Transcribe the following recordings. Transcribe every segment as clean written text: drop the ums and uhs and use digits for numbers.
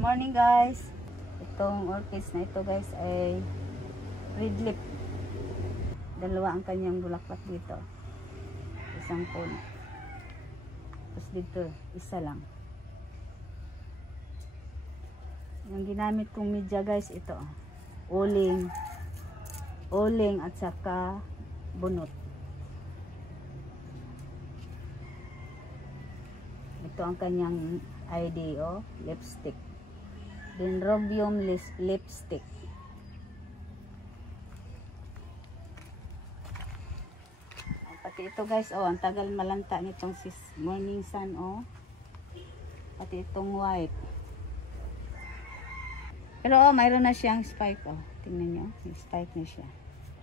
morning guys. Itong orchids na ito guys ay red lip. Dalawa ang kanyang bulaklak dito. Isang puno. Tapos dito isa lang. Yung ginamit kong media guys ito. Uling at saka bunot. Ito ang kanyang ID, lipstick. Dendrobium lipstick. Pati ito guys, ang tagal malanta nitong morning sun, Pati itong white. Pero mayroon na siyang spike, Tingnan nyo, may spike na siya.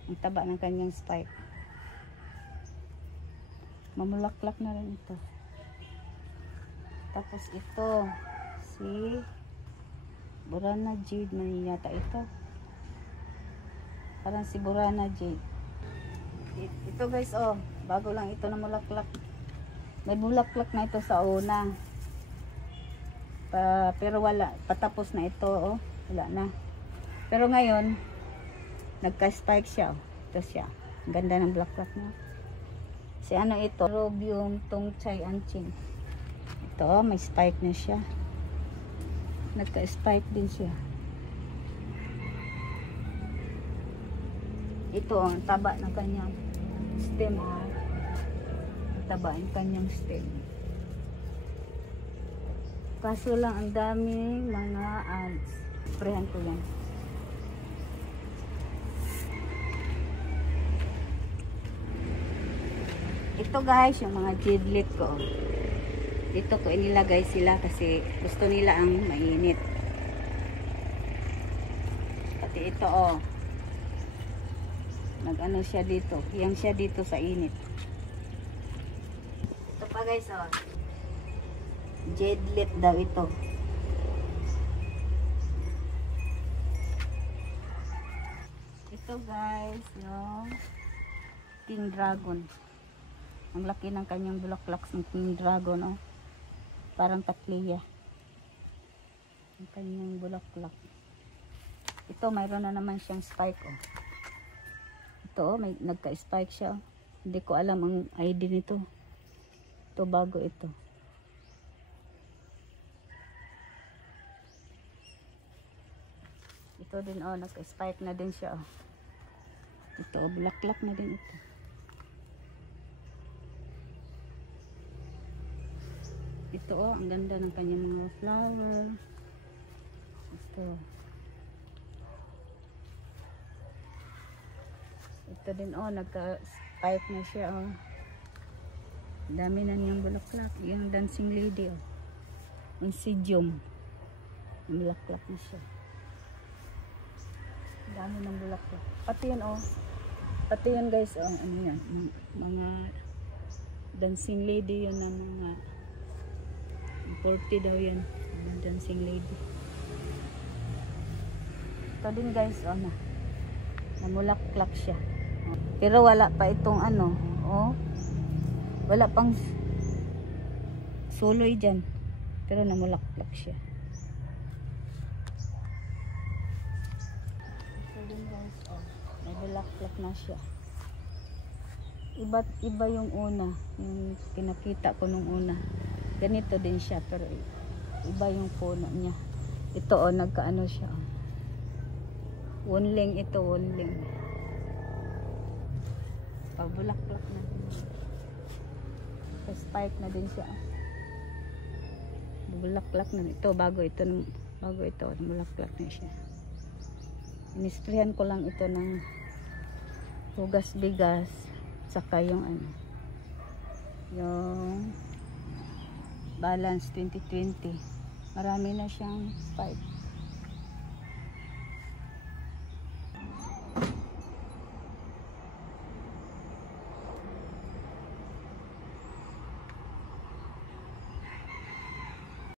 Ang taba ng kanyang spike. Mamulaklak na rin ito. Tapos ito, si Burana Jade man yata ito. Parang si Burana Jade. Ito guys, bago lang ito na mulaklak. May bulaklak na ito sa una. Pero wala, patapos na ito, wala na. Pero ngayon, nagka-spike siya, Ito siya. Ang ganda ng bulaklak niya. Si ano ito? Dendrobium Tongchai Anqing. Ito, may spike na siya. Nagka-spike din siya. Ito, ang taba ng kanyang stem. Taba ang kanyang stem. Kaso lang, ang dami mga ants. Sprayan ko yan. Ito guys, yung mga jadlit ko. Dito ko inilagay sila kasi gusto nila ang mainit. Pati ito nag-ano siya dito. Hiyang siya dito sa init. Ito pa guys, jadlit daw ito. Ito guys, yung King Dragon. Ang laki ng kanyang bulaklak ng King Dragon, Parang katliya. Ang kanyang bulaklak. Ito, mayroon na naman siyang spike, Ito, may nagka-spike siya. Hindi ko alam ang ID nito. Ito, bago ito. Ito din, nagka-spike na din siya, Ito, bulaklak na din ito. Ito, ang ganda ng kanyang mga flower. Ito. Ito din, nagka-spike na siya, Dami na niyang bulaklak. Yung dancing lady, Yung Sidium. Bulaklak na siya. Dami ng bulaklak. Pati yun, Pati yun guys, ano yan? Mga dancing lady yun na mga 40 daw yan. Dancing lady. Ito din guys, namulaklak siya. Pero wala pa itong wala pang suloy dyan. Pero namulaklak siya. Ito din guys, may bulaklak na siya. Iba yung una. Yung pinakita ko nung una. Ganito din siya, pero iba yung puno niya. Ito, nagkaano siya. Wonling ito, wonling. Pabulaklak na din. Spike na din siya. Bulaklak na. Ito, bago ito, bulaklak na siya. Inisprayan ko lang ito ng hugas bigas, saka yung yung Balance 2020. Marami na siyang spike.